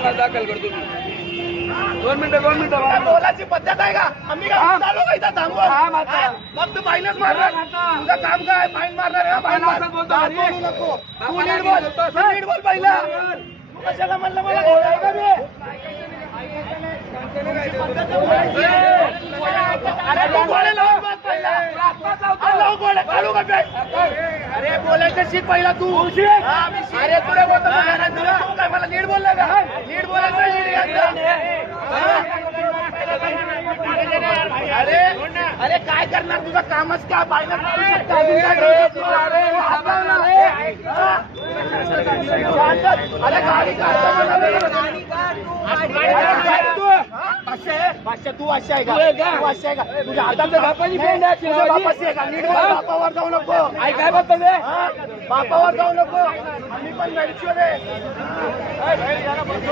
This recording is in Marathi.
गुन्हा दाखल करतो मी. 2 मिनिटं बोलायची पद्धत आहे का? आम्ही काय चालू का इथं थांबू? मग तू फाईनच मारणार. तुझं काम काय? फाईन मारणार आहे. फाईन मार. बोलू नको. तू नीट बोल. तू नीट बोल पहिला. तू कशाला म्हणलं मला घोडा आहे का मी? अरे तू घोडे लावून बस पहिला. लावू घोडे काढू का बॅग? अरे बोलायचं शिक पहिला तू. अरे तुला बोलतो तुला तू काय मला नीट बोलला का? नीट बोलायचं अरे काय करणार तुझं कामच काय? पाहिलं अरे गाडी भाषा तू अशी आहे का? तू अशी आहे का? तुझ्या हातात बापाची पेंड आहे. तुझ्या बापाची आहे का? नीट बापावर जाऊ नको. काय बोलतो ते? बापावर जाऊ नको. आम्ही पण